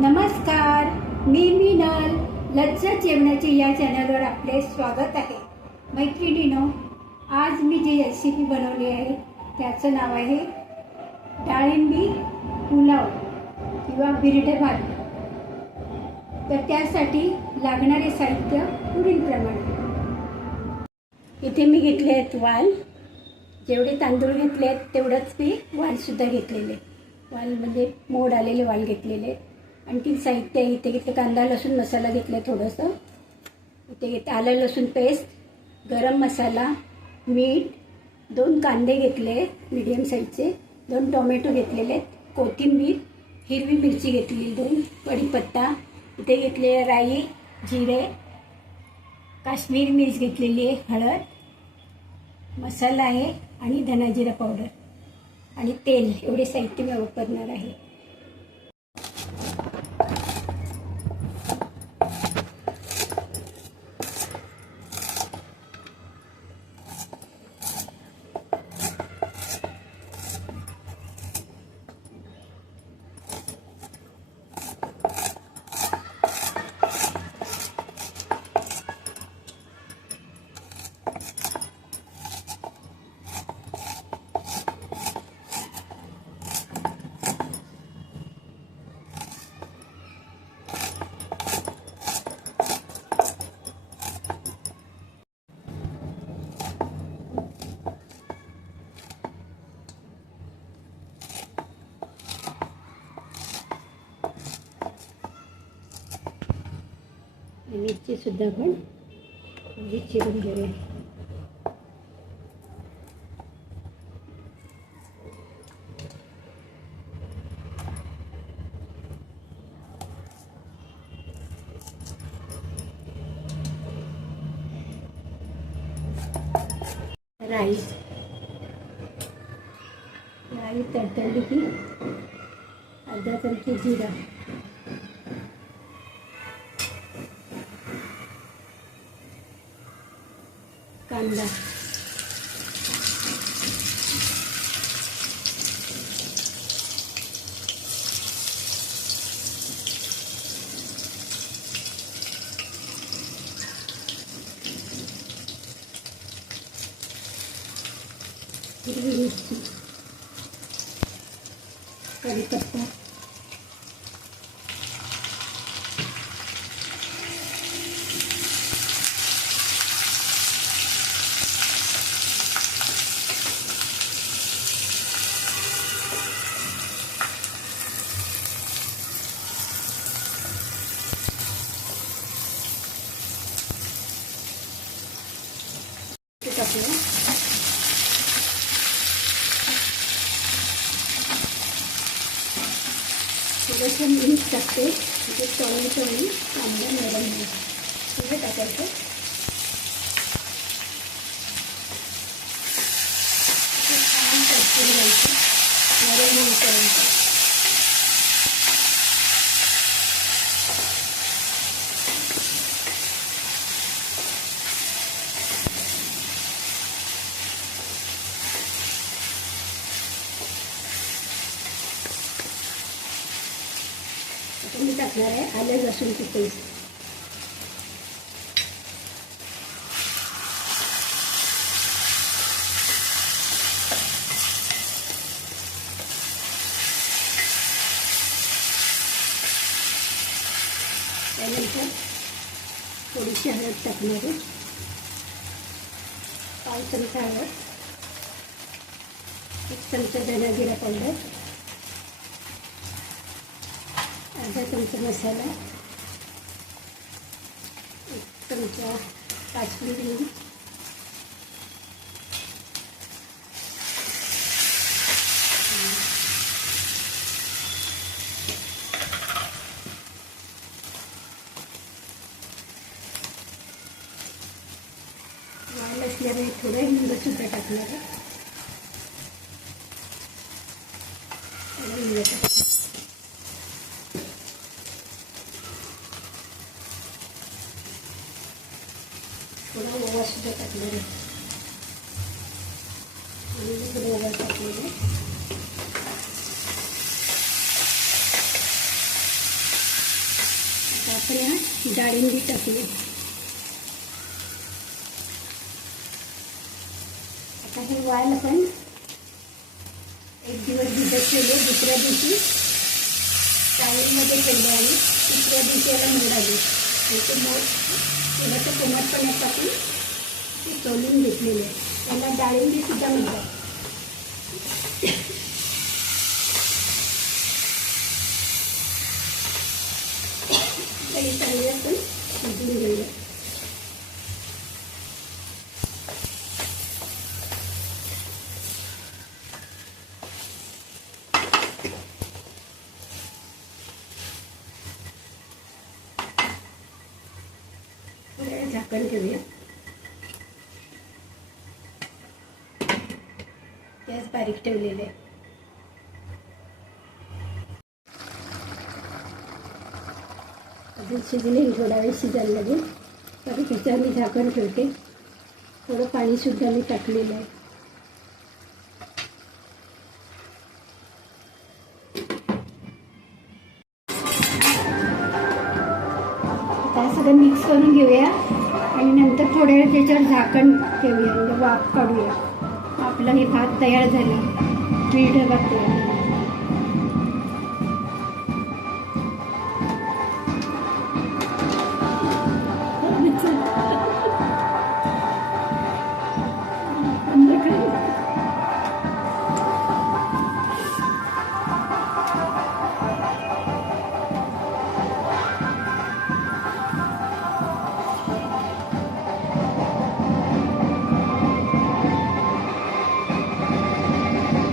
नमस्कार मी मीनल. लज्जत जेवणाचे या चॅनलवर आपले स्वागत आहे. मैत्रिणीनो आज मी जी रेसिपी बनवली आहे त्याचं नाव आहे डाळिंबी पुलाव किंवा बिरडे भात. तर त्यासाठी लागणारे साहित्य पुढीलप्रमाणे इथे मी घेतले आहेत वाल. जेवढे तांदूळ घेतले आहेत तेवढंच मी वालसुद्धा घेतलेले. वाल म्हणजे मोड आलेले वाल घेतलेले. आहेत आणखी साहित्य आहे इथे घेतले कांदा लसूण मसाला घेतला थोडंसं. इथे घेते आलं लसूण पेस्ट गरम मसाला मीठ दोन कांदे घेतले मीडियम साईजचे दोन टोमॅटो घेतलेले आहेत कोथिंबीर हिरवी मिरची घेतलेली दोन कढीपत्ता. इथे घेतले राई जिरे काश्मीरी मिर्च घेतलेली आहे हळद मसाला आहे आणि धनाजिरा पावडर आणि तेल एवढे साहित्य मी वापरणार आहे. मिरची सुद्धा आपण चिरून घेऊया. राईस. राई तडतडली की अर्धा चमची जिरा. कांदा हिरवी मिरची कढीपत्ता ते टाकूया थोडंसं मीठ टाकते म्हणजे टोमॅटो आणि कांदा नरम होईल थोडं टाकायचं ते छान परतून घ्यायचं नरम होईपर्यंत आता मी टाकणार आहे आलं लसूणची पेस्ट त्यानंतर थोडीशी हळद टाकणार आहे पाव चमचा हळद एक चमचा धना जिरा पावडर अर्धा चमचा मसाला? एक चमचा काश्मीरी मिर्च असल्यामुळे थोडं हिंग सुद्धा टाकणार आहे थोडं हिंग टाकणार थोडा ओवा सुद्धा टाकणार आहे आणि थोडं ओवा टाकलेलं आपण या डाळिंबी टाकली आता हे वाल आपण एक दिवस भिजत ठेवले दुसऱ्या दिवशी टाळीमध्ये ठेवले आणि तिसऱ्या दिवशी याला मोड आली ते मोड थोडंसं कोमटपणासाठी ते सोलून घेतलेले आहे त्याला डाळिंबी सुद्धा म्हणतात तरी चांगली आपण शिजून घेऊया थोड्या वेळ झाकण ठेवूया. गॅस बारीक ठेवलेले आहे. अजून शिजले थोडा वेळ शिजायला लागेल. परत त्याच्यावर मी झाकण ठेवते. थोडं पाणीसुद्धा मी टाकलेलं आहे. आता सगळं मिक्स करून घेऊया. आणि नंतर थोड्या वेळ त्याच्यावर झाकण ठेवूया म्हणजे वाफ काढूया. आपलं हे भात तयार झाले. पीठ भात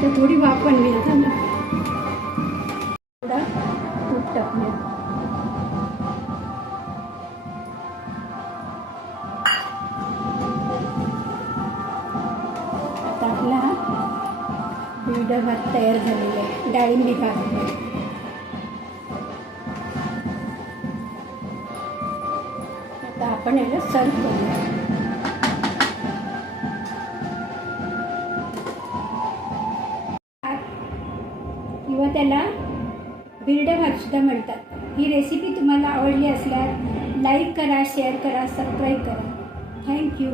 तर थोडी वाफ बनली आता ना. थोडा तूप टाकूया. आता आपला हा भात तयार झालेला आहे. डाळिंबी भात. आता आपण याला सर्व करूया. त्याला बिर्ड भातसुद्धा म्हणतात. ही रेसिपी तुम्हाला आवडली असल्यास लाईक करा शेअर करा सबस्क्राईब करा. थँक्यू